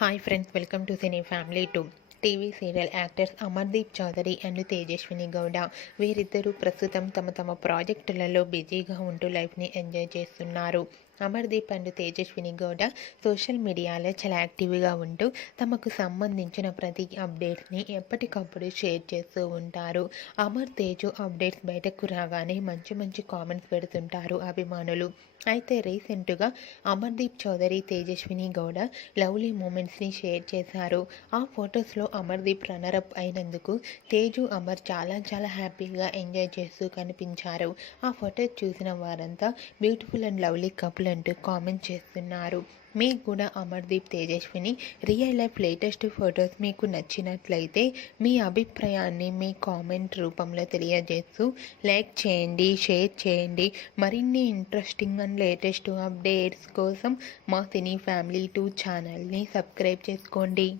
Hi friends, welcome to cine family 2. TV serial actors Amardeep Chowdary and Tejaswini Gowda వీరిద్దరూ ప్రస్తుతం తమ ప్రాజెక్టులలో బిజీగా ఉంటూ లైఫ్ని ఎంజాయ్ చేస్తున్నారు. అమర్దీప్ అండ్ తేజస్విని గౌడ సోషల్ మీడియాలో చాలా యాక్టివ్గా ఉంటూ తమకు సంబంధించిన ప్రతి అప్డేట్స్ని ఎప్పటికప్పుడు షేర్ చేస్తూ ఉంటారు. అమర్ తేజు అప్డేట్స్ బయటకు రాగానే మంచి కామెంట్స్ పెడుతుంటారు అభిమానులు. అయితే రీసెంట్గా అమర్దీప్ చౌదరి తేజస్విని గౌడ లవ్లీ మూమెంట్స్ని షేర్ చేశారు. ఆ ఫొటోస్లో అమర్దీప్ రన్నరప్ అయినందుకు తేజు అమర్ చాలా హ్యాపీగా ఎంజాయ్ చేస్తూ కనిపించారు. ఆ ఫొటో చూసిన వారంతా బ్యూటిఫుల్ అండ్ లవ్లీ కపుల్ అంటూ కామెంట్ చేస్తున్నారు. మీకు కూడా Amardeep Tejaswini real life latest photos మీకు నచ్చినట్లయితే మీ అభిప్రాయాన్ని మీ కామెంట్ రూపంలో తెలియజేస్తూ లైక్ చేయండి, షేర్ చేయండి. మరిన్ని ఇంట్రెస్టింగ్ అండ్ లేటెస్ట్ అప్డేట్స్ కోసం మా సినీ ఫ్యామిలీ 2 ఛానల్ని సబ్స్క్రైబ్ చేసుకోండి.